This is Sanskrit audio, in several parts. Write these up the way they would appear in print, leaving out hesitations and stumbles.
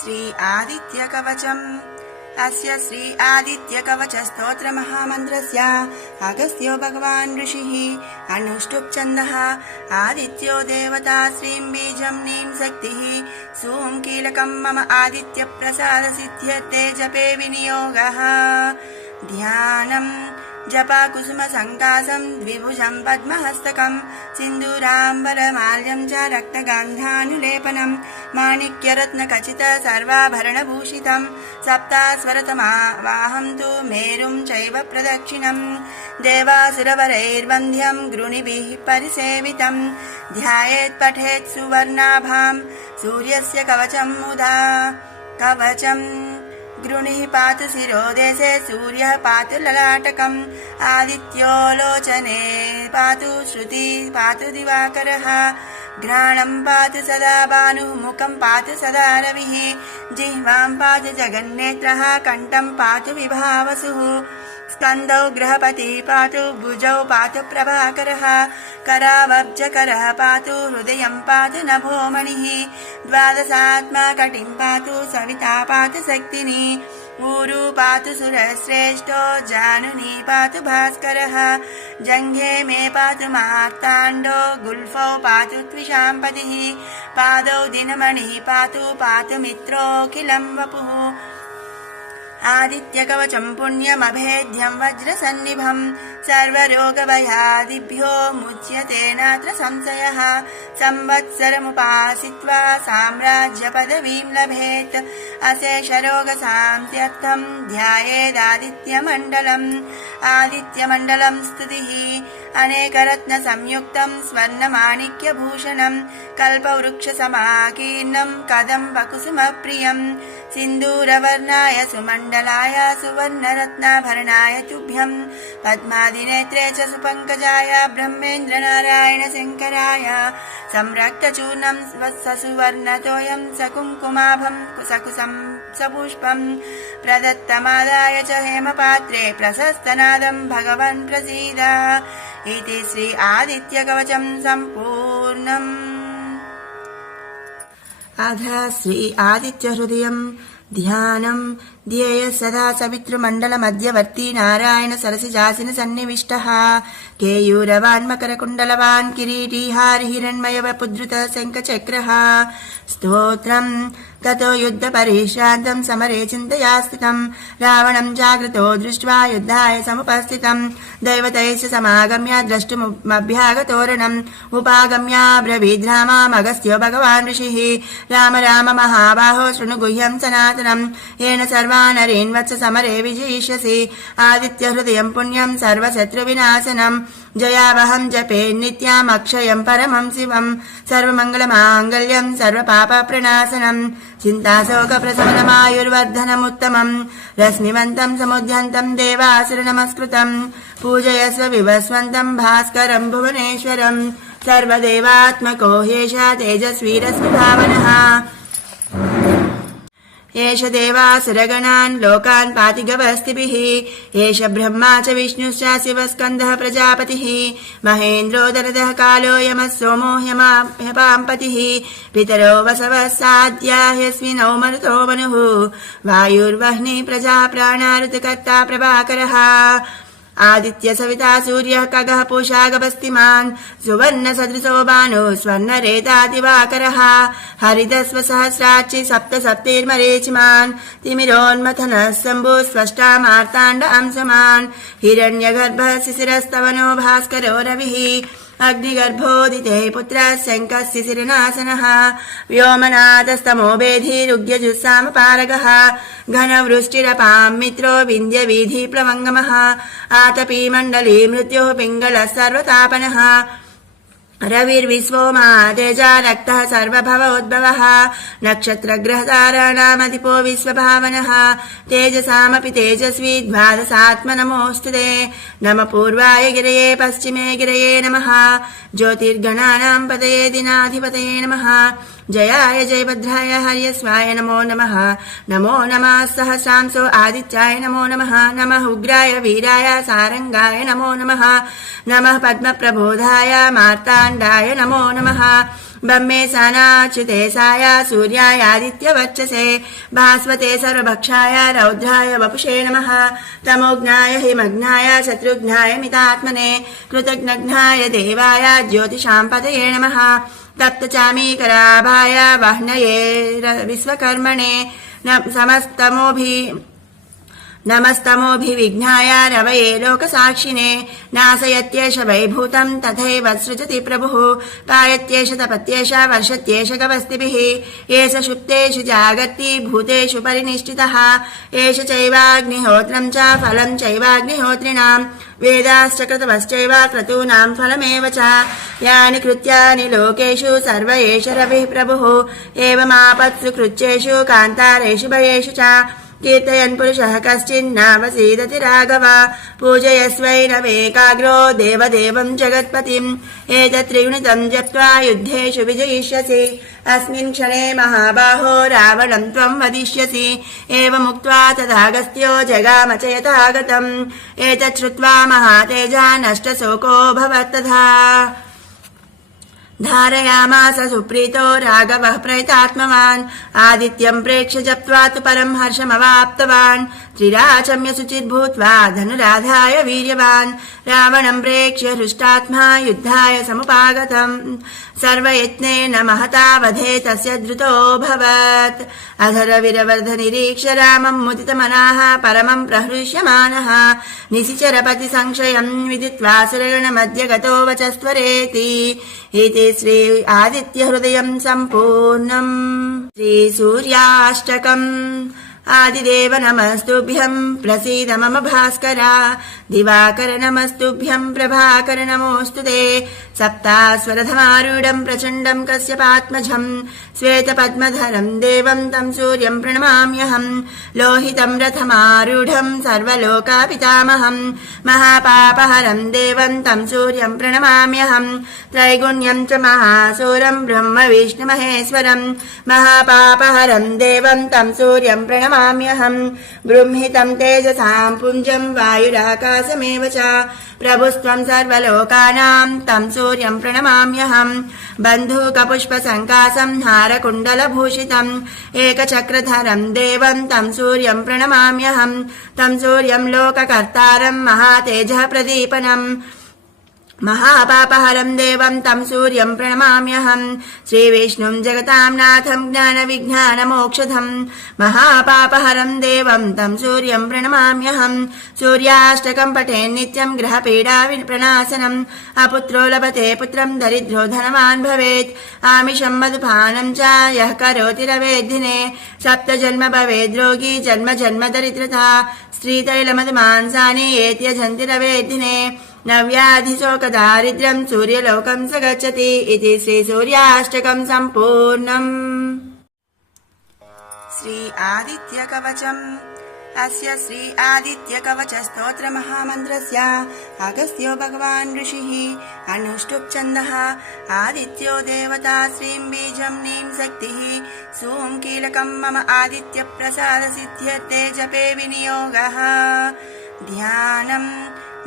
श्री आदित्य कवचम्। अस्य श्री आदित्य कवच स्तोत्र महामन्त्रस्य अगस्त्यो भगवान् ऋषिः अनुष्टुप् छन्दः। आदित्यो देवता श्रीं बीजं नीं शक्तिः सूं कीलकं मम आदित्य प्रसाद सिद्ध्यर्थे जपे विनियोगः। ध्यानम् जपा कुसुम संकासं द्विभुजं पद्महस्तकं सिन्दूराम्बरमाल्यं च रक्तगन्धानुलेपनं माणिक्यरत्नखचित सर्वाभरणभूषितं सप्तास्वरतमावाहं तु मेरुं चैव प्रदक्षिणं देवासुरवरैर्वन्द्यं गृणिभिः परिसेवितं ध्यायेत् पठेत् सुवर्णाभां सूर्यस्य कवचं मुदा। कवचम् गृणिः पातु शिरोदेशे सूर्यः पातु ललाटकम् आदित्यो लोचने पातु श्रुति पातु दिवाकरः घ्राणं पातु सदा भानुः मुखं पातु सदा रविः जिह्वां पातु जगन्नेत्रः कण्ठं पातु विभावसुः स्कन्दौ गृहपतिः पातु भुजौ पातु प्रभाकरः करावब्जकरः पातु हृदयं पातु नभोमणिः द्वादशात्मा कटिं पातु सविता पातु शक्तिनी ऊरु पातु सुरश्रेष्ठो जानुनी पातु भास्करः जङ्घे मे पातु मार्ताण्डो गुल्फौ पातु त्विषाम्पतिः पादौ दिनमणिः पातु मित्रोऽखिलं वपुः। आदित्य कवचं पुण्यमभेद्यं वज्रसन्निभं सर्वरोगभयादिभ्यो मुच्यते नात्र संशयः संवत्सरमुपासित्वा साम्राज्यपदवीं लभेत् अशेषरोगशान्त्यर्थं ध्यायेदादित्यमण्डलम्। आदित्यमण्डलं स्तुतिः अनेकरत्नसंयुक्तं स्वर्णमाणिक्यभूषणं कल्पवृक्षसमाकीर्णं कदम्बकुसुमप्रियं सिन्दूरवर्णाय सुमण्डलाय सुवर्णरत्नाभरणाय तुभ्यं पद्मादिनेत्रे च सुपङ्कजाय ब्रह्मेन्द्रनारायण शङ्कराय संरक्तचूर्णं सुवर्णतोयं सकुङ्कुमाभं सकुसं सपुष्पं प्रदत्तमादाय च हेमपात्रे प्रशस्तनादं भगवन् प्रसीद। इति श्री आदित्य कवचं सम्पूर्णम्। अथ श्री आदित्य हृदयं ध्यानम् ध्येय सदा सवितृमण्डलमध्यवर्ती नारायण सरसिजासिन सन्निविष्टः केयूरवान् मकरकुण्डलवान् किरीटी हारहिरण्मयवपुद्रुत शङ्खचक्रः स्तोत्रम् ततो युद्धपरिश्रान्तं समरे चिन्तया स्थितं रावणं जागृतो दृष्ट्वा युद्धाय समुपस्थितं दैवतैश्च समागम्य द्रष्टुमभ्यागतोरणम् उपागम्य ब्रवीद्रामामगस्त्यो भगवान् ऋषिः राम राम महाबाहो शृणु गुह्यं सनातनं येन सर्वानरेन् वत्स समरे विजयिष्यसि आदित्यहृदयं पुण्यं सर्वशत्रुविनाशनं जयावहं जपे नित्यामक्षयं परमं शिवं सर्वमङ्गलमाङ्गल्यं सर्वपापप्रणाशनं चिन्ताशोकप्रशमनमायुर्वर्धनमुत्तमं रश्मिवन्तं समुद्यन्तं देवासुरनमस्कृतं पूजयस्व विवस्वन्तं भास्करं भुवनेश्वरं सर्वदेवात्मको ह्येष तेजस्वीरस्मिभावनः एष देवासुरगणान् लोकान् पाति गवस्तिभिः एष ब्रह्मा च विष्णुश्च शिवस्कन्दः प्रजापतिः महेन्द्रो दरदः कालो यमः सोमो ह्यपाम्पतिः पितरो वसवः साध्या ह्यस्मिनौ मरुतो मनुः वायुर्वह्निः प्रजा प्राणाऋतकर्ता प्रभाकरः आदित्य सविता सूर्यः खगः पूषा गभस्तिमान् सुवर्ण सदृशो भानु स्वर्णरेता दिवाकरः हरितस्व सहस्राक्षि सप्त सप्तैर्मरीचिमान् तिमिरोन्मथनः शम्भुः स्पष्टा मार्ताण्ड अंशमान् हिरण्यगर्भः शिशिरस्तवनो भास्करो रविः अग्निगर्भोदिते पुत्रः शङ्खः शिशिरनाशनः व्योमनाथस्तमो भेदिरुग्यजुस्सामपारगः घनवृष्टिरपां मित्रो विन्ध्यवीधि प्लवङ्गमः आतपी मण्डली मृत्युः पिङ्गलः सर्वतापनः रविर्विश्वोमा तेजा रक्तः सर्वभवोद्भवः नक्षत्रग्रहताराणामधिपो विश्वभावनः तेजसामपि तेजस्वी द्वादशात्म नमोऽस्तुते नमः पूर्वाय गिरये पश्चिमे गिरये नमः ज्योतिर्गणानां पतये दिनाधिपतये नमः जयाय जयभद्राय हर्यस्वाय नमो नमः नमो नमः सहस्रांशो आदित्याय नमो नमः नमः उग्राय वीराय सारंगाय नमो नमः नमः पद्मप्रबोधाय मार्ताण्डाय नमो नमः ब्रह्मेशानाच्युतेशाय सूर्यायादित्यवर्चसे भास्वते सर्वभक्षाय रौद्राय वपुषे नमः तमोघ्नाय हिमघ्नाय शत्रुघ्नाय मितात्मने कृतघ्नघ्नाय देवाय ज्योतिषां पतये नमः तप्तचामीकराभाय वाह्नये विश्वकर्मणे नमस्तमोभिविघ्नाय रवये लोकसाक्षिणे नाशयत्येष वैभूतं तथैव सृजति प्रभुः पायत्येष तपत्येष वर्षत्येष गवस्तिभिः एष सुप्तेषु जागर्ति भूतेषु परिनिष्ठितः एष चैवाग्निहोत्रं च फलं चैवाग्निहोत्रिणां वेदाश्च क्रतवश्चैव क्रतूनां फलमेव च यानि कृत्यानि लोकेषु सर्व एष रविः प्रभुः एवमापत्सु कृत्येषु कान्तारेषु भयेषु च कीर्तयन् पुरुषः कश्चिन्नावसीदति राघव पूजयस्वैनवेकाग्रो देवदेवं जगत्पतिम् एतत्त्रिगुणितं जप्त्वा युद्धेषु विजयिष्यसि अस्मिन् क्षणे महाबाहो रावणं त्वं वदिष्यसि एवमुक्त्वा तथागस्त्यो जगाम च यथागतम् एतत् श्रुत्वा महातेजा नष्टशोकोऽभवत् तथा धारयामास सुप्रीतो राघवः प्रयतात्मवान् आदित्यं प्रेक्ष्य जप्त्वा तु परं हर्षमवाप्तवान् त्रिराचम्य शुचिर्भूत्वा धनुराधाय वीर्यवान् रावणं प्रेक्ष्य हृष्टात्मा युद्धाय समुपागतम् सर्वयत्नेन महता वधे तस्य द्रुतोऽभवत् अधरविरवर्धनिरीक्ष्य रामं मुदितमनाः परमं प्रहृष्यमानः निशिचरपति संशयं विदित्वा सुरगणमध्य गतो वचस्त्वरेति इति श्री आदित्यहृदयं सम्पूर्णम् श्रीसूर्याष्टकम् आदिदेव नमस्तुभ्यं प्रसीद मम भास्करा दिवाकर नमस्तुभ्यं प्रभाकर नमोऽस्तुते सप्तास्वरधमारूढं प्रचण्डं कश्यपात्मजं श्वेतपद्मधरं देवं तं सूर्यं प्रणमाम्यहं लोहितं रथमारूढं सर्वलोकापितामहं महापापहरं देवं तं सूर्यं प्रणमाम्यहं त्रैगुण्यं च महासूरं ब्रह्म विष्णुमहेश्वरं महापापहरं देवं तं सूर्यं प्रणमाम्यहं बृंहितं तेजसां पुञ्जं वायुराकाशमेव च प्रभुस्त्वं सर्वलोकानां तं सूर्यं प्रणमाम्यहं बन्धूकपुष्पसङ्कासं हारकुण्डलभूषितम् एकचक्रधरं देवं तं सूर्यं प्रणमाम्यहं तं सूर्यं लोककर्तारं महातेजः प्रदीपनम् महापापहरं देवं तं सूर्यं प्रणमाम्यहं श्रीविष्णुं जगतां नाथं ज्ञानविज्ञानमोक्षधं महापापहरं देवं तं सूर्यं प्रणमाम्यहं सूर्याष्टकं पठेन् नित्यं ग्रहपीडाविप्रणाशनम् अपुत्रो लभते पुत्रं दरिद्रो धनवान् भवेत् आमिषं मधुपानं च यः करोति रवेद्दिने सप्तजन्म भवेद्रोगी जन्म जन्म दरिद्रता स्त्रीतैलमधुमांसानि एत्यजन्ति रवेद्दिने नव्याधिशोकदारिद्र्यं सूर्यलोकं स गच्छति इति श्रीसूर्याष्टकं सम्पूर्णम् श्री आदित्यकवचम् अस्य श्री आदित्यकवचस्तोत्रमहामन्त्रस्य अगस्त्यो भगवान् ऋषिः अनुष्टुप् छन्दः आदित्यो देवता श्रीं बीजं नीं शक्तिः सूं कीलकं मम आदित्यप्रसादसिद्ध्यर्थे जपे विनियोगः ध्यानम्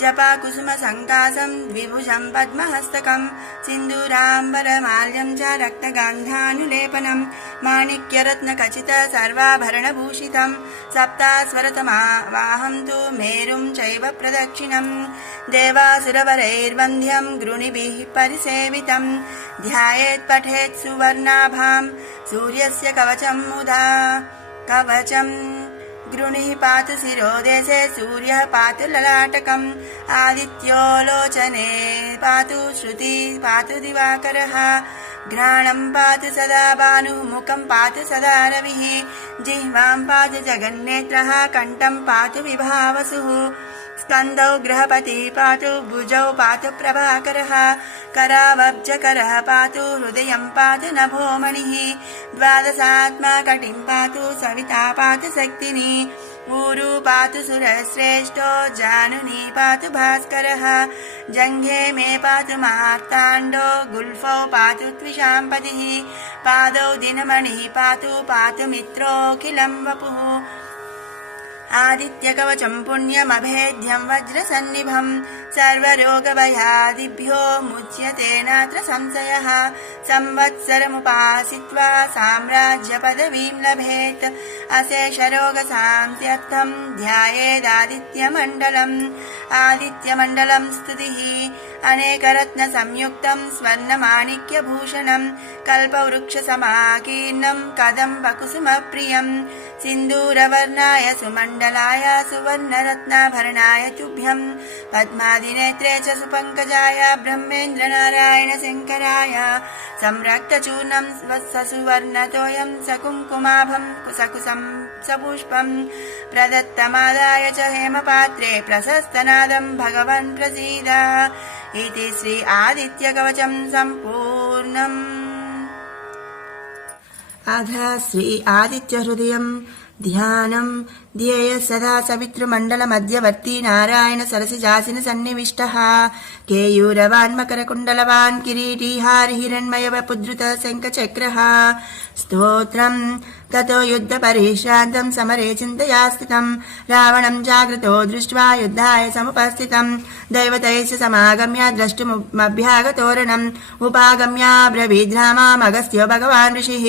जपाकुसुमसङ्कासं द्विभुजं पद्महस्तकं सिन्दूराम्बरमाल्यं च रक्तगन्धानुलेपनं माणिक्यरत्नखचित सर्वाभरणभूषितं सप्तास्वरतमावाहं तु मेरुं चैव प्रदक्षिणम् देवासुरवरैर्वन्द्यं गृणिभिः परिसेवितं ध्यायेत् पठेत् सुवर्णाभां सूर्यस्य कवचं मुदा कवचम् गृणिः पातु शिरोदेशे सूर्यः पातु ललाटकम् आदित्यो लोचने पातु श्रुति पातु दिवाकरः घ्राणं पातु सदा भानुः मुखं पातु सदा रविः जिह्वां पातु जगन्नेत्रः कण्ठं पातु विभावसुः स्कन्दौ गृहपति पातु भुजौ पातु प्रभाकरः करावब्जकरः पातु हृदयं पातु नभोमणिः द्वादशात्मा कटिं पातु सविता पातु शक्तिनी ऊरु पातु सुरश्रेष्ठो जानुनी पातु भास्करः जङ्घे मे पातु मार्ताण्डो गुल्फौ पातु त्रिशाम्पतिः पादौ दिनमणिः पातु मित्रोऽखिलं वपुः आदित्यकवचं पुण्यमभेद्यं वज्रसन्निभं सर्वरोगभयादिभ्यो मुच्यते नात्र संशयः संवत्सरमुपासित्वा साम्राज्यपदवीं लभेत् अशेषरोगशान्त्यर्थं ध्यायेदादित्यमण्डलम् आदित्यमण्डलं स्तुतिः अनेकरत्नसंयुक्तं स्वर्णमाणिक्यभूषणं कल्पवृक्षसमाकीर्णं कदम्बकुसुमप्रियं सिन्दूरवर्णाय सुमण्डलाय सुवर्णरत्नाभरणाय तुभ्यं पद्मादिनेत्रे च सुपङ्कजाय ब्रह्मेन्द्रनारायण शङ्कराय संरक्तचूर्णं ससुवर्णतोयं सकुङ्कुमाभं सकुसं सपुष्पं प्रदत्तमादाय च हेमपात्रे प्रशस्तनादं भगवन् प्रसीद इति श्री आदित्यकवचं सम्पूर्णम्। अथ श्री आदित्यहृदयं ध्यानं ध्येय सदा सवितृमण्डलमध्यवर्ती नारायण सरसिजासिन सन्निविष्टः केयूरवान् मकरकुण्डलवान् किरीटी हारहिरण्मयवपुद्रुत शङ्खचक्रः स्तोत्रं ततो युद्धपरिश्रान्तं समरे चिन्तया स्थितं रावणं जागृतो दृष्ट्वा युद्धाय समुपस्थितं दैवतैश्च समागम्य द्रष्टुमभ्यागतोरणम् उपागम्याब्रवीद्रामामगस्त्यो भगवान् ऋषिः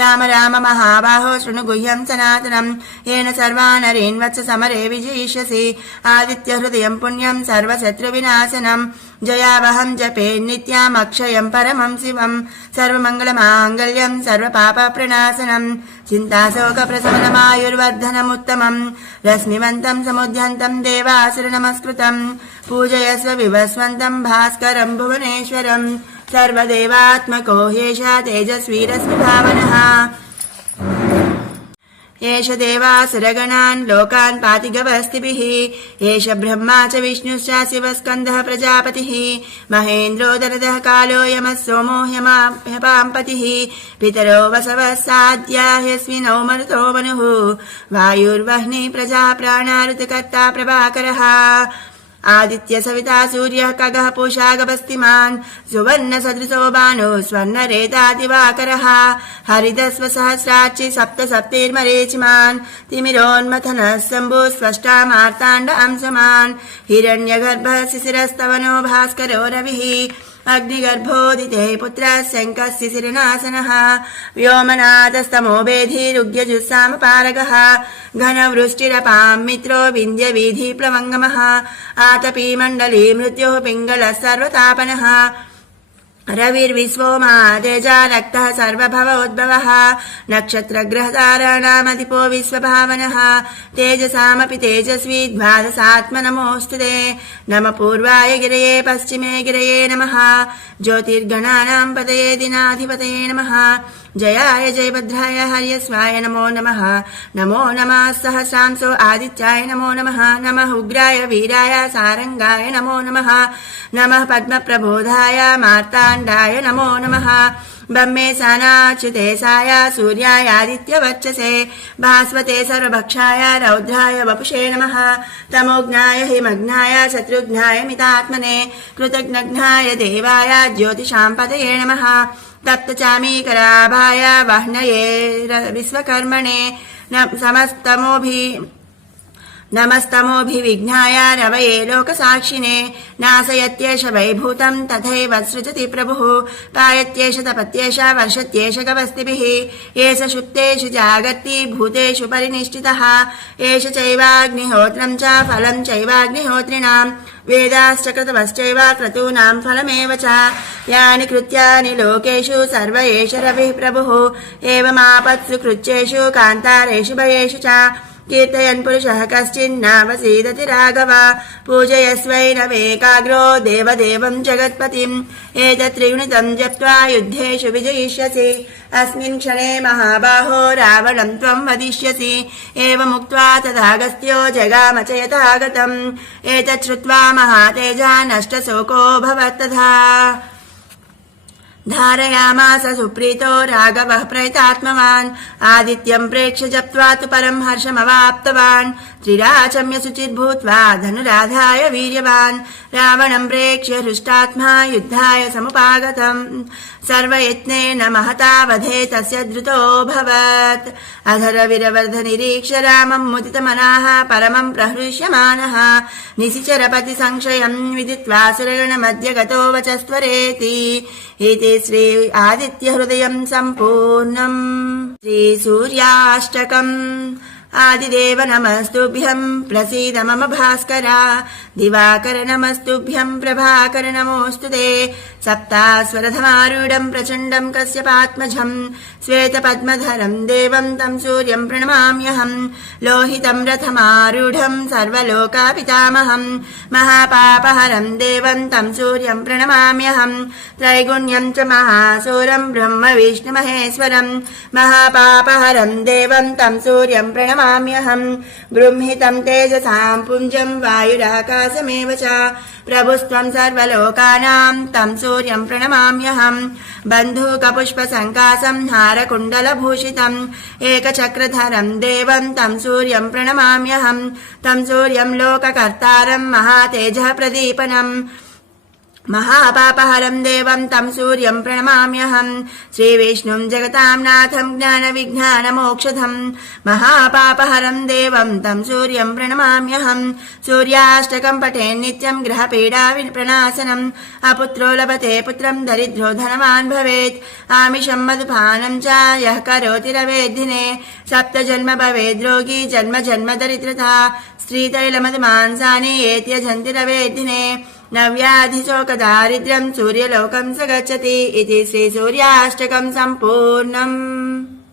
राम राम महाबाहो शृणु गुह्यं सनातनं येन सर्वानरेन् वत्स समरे विजयिष्यसि आदित्यहृदयं पुण्यं सर्वशत्रुविनाशनं जयावहं जपे नित्यामक्षयं परमं शिवं सर्वमङ्गलमाङ्गल्यं सर्वपापप्रणाशनं चिन्ताशोकप्रशमनमायुर्वर्धनमुत्तमं रश्मिवन्तं समुद्यन्तं देवासुरनमस्कृतं पूजयस्व विवस्वन्तं भास्करं भुवनेश्वरं सर्वदेवात्मको ह्येष तेजस्वी रश्मिभावनः एष देवासुरगणान् लोकान् पाति गवस्तिभिः एष ब्रह्मा च विष्णुश्च शिवस्कन्दः प्रजापतिः महेन्द्रो दरदः कालो यमः सोमो ह्यपाम्पतिः पितरो वसवः साध्या ह्यस्विनौ मरुतो मनुः वायुर्वह्निः प्रजा प्राणाऋतकर्ता प्रभाकरः आदित्य सविता सूर्यः खगः पूषा गभस्तिमान् सुवर्ण सदृशो भानुः स्वर्णरेतादिवाकरः हरितस्व सहस्राक्षि सप्त सप्तैर्मरीचिमान् तिमिरोन्मथनः शम्भुः स्पष्टा मार्ताण्ड अंशमान् हिरण्यगर्भः शिशिरस्तवनो भास्करो रविः अग्निगर्भोदिते पुत्रः शङ्खः शिशिरनाशनः व्योमनादस्तमो भेदिरुग्यजुस्सामपारगः घनवृष्टिरपां मित्रो विन्ध्यवीधिप्लवङ्गमः आतपी मण्डली मृत्युः पिङ्गलः सर्वतापनः रविर्विश्वोमा तेजा रक्तः सर्वभवोद्भवः नक्षत्रग्रहताराणामधिपो विश्वभावनः तेजसामपि तेजस्वी द्वादशात्मनमोऽस्तु ते नमः पूर्वाय गिरये पश्चिमे गिरये नमः ज्योतिर्गणानां पतये दिनाधिपतये नमः जयाय जयभद्राय हर्यस्वाय नमो नमः नमो नमः सहस्रांशो आदित्याय नमो नमः नमः उग्राय वीराय सारंगाय नमो नमः नमः पद्मप्रबोधाय मार्ताण्डाय नमो नमः ब्रह्मेशानाच्युतेशाय सूर्याय आदित्यवर्चसे भास्वते सर्वभक्षाय रौद्राय वपुषे नमः तमोघ्नाय हिमघ्नाय शत्रुघ्नाय मितात्मने कृतघ्नघ्नाय देवाय ज्योतिषां पतये नमः तप्तचामीकराभाय वह्नये विश्वकर्मणे नमस्तमोभिविघ्नाय रवये लोकसाक्षिणे नाशयत्येष वैभूतं तथैव सृजति प्रभुः पायत्येष तपत्येष वर्षत्येष गवस्तिभिः एष सुप्तेषु जागर्ति भूतेषु परिनिष्ठितः एष चैवाग्निहोत्रं च फलं चैवाग्निहोत्रिणां वेदाश्च क्रतवश्चैव क्रतूनां फलमेव च यानि कृत्यानि लोकेषु सर्व एष रविः प्रभुः एवमापत्सु कृत्येषु कान्तारेषु भयेषु च कीर्तयन् पुरुषः कश्चिन्नावसीदति राघव पूजयस्वैनवेकाग्रो देवदेवं जगत्पतिम् एतत्त्रिगुणितं जप्त्वा युद्धेषु विजयिष्यसि अस्मिन् क्षणे महाबाहो रावणं त्वं वदिष्यसि एवमुक्त्वा तदागस्त्यो जगाम च यथागतम् एतत् श्रुत्वा महातेजा नष्टशोकोऽभवत् तथा धारयामास सुप्रीतो राघवः प्रयतात्मवान् आदित्यं प्रेक्ष्य जप्त्वा तु परं हर्षमवाप्तवान् त्रिराचम्य शुचिर्भूत्वा धनुराधाय वीर्यवान् रावणं प्रेक्ष्य हृष्टात्मा युद्धाय समुपागतम् सर्वयत्नेन महतावधे तस्य धृतोऽभवत् अधरविरवर्धनिरीक्ष रामम् मुदितमनाः परमम् प्रहृष्यमानः निशिचरपति संशयम् विदित्वा सुरगणमध्य गतो वचस्त्वरेति इति श्री आदित्यहृदयम् सम्पूर्णम् श्रीसूर्याष्टकम् आदिदेव नमस्तुभ्यम् प्रसीद मम भास्करा दिवाकर नमस्तुभ्यम् प्रभाकर नमोऽस्तु ते सप्तास्वरधमारूढम् प्रचण्डम् कश्यपात्मजम् श्वेतपद्मधरम् देवम् तम् सूर्यम् प्रणमाम्यहम् लोहितम् रथमारूढम् सर्वलोकापितामहम् महापापहरम् देवम् तम् सूर्यम् प्रणमाम्यहम् त्रैगुण्यम् च महासूरम् ब्रह्म विष्णु महेश्वरम् महापापहरम् देवम् तम् सूर्यम् प्रणमाम्यहम् बृंहितम् तेजसाम् पुञ्जम् वायुराकाशमेव च प्रभुस्त्वम् सर्वलोकानाम् तम् सूर्यम् प्रणमाम्यहम् बन्धूकपुष्पसङ्कासम् हारकुण्डलभूषितम् एकचक्रधरम् देवम् तम् सूर्यम् प्रणमाम्यहम् तम् सूर्यम् लोककर्तारम् महातेजः प्रदीपनम् महापापहरम् देवम् तम् सूर्यम् प्रणमाम्यहम् श्रीविष्णुम् जगताम् नाथम् ज्ञानविज्ञानमोक्षधम् महापापहरम् देवम् तम् सूर्यम् प्रणमाम्यहम् सूर्याष्टकम् पठेन्नित्यम् ग्रहपीडा प्रणाशनम् अपुत्रो लभते पुत्रम् दरिद्रो धनवान् भवेत् आमिषम् मधुपानम् च यः करोति रवेद्दिने सप्तजन्म भवेद्रोगी जन्म जन्म दरिद्रता स्त्रीतैलमधुमांसानि एत्यजन्ति रवेद्दिने नव्याधिशोकदारिद्र्यम् सूर्यलोकम् स गच्छति इति श्रीसूर्याष्टकम् सम्पूर्णम्।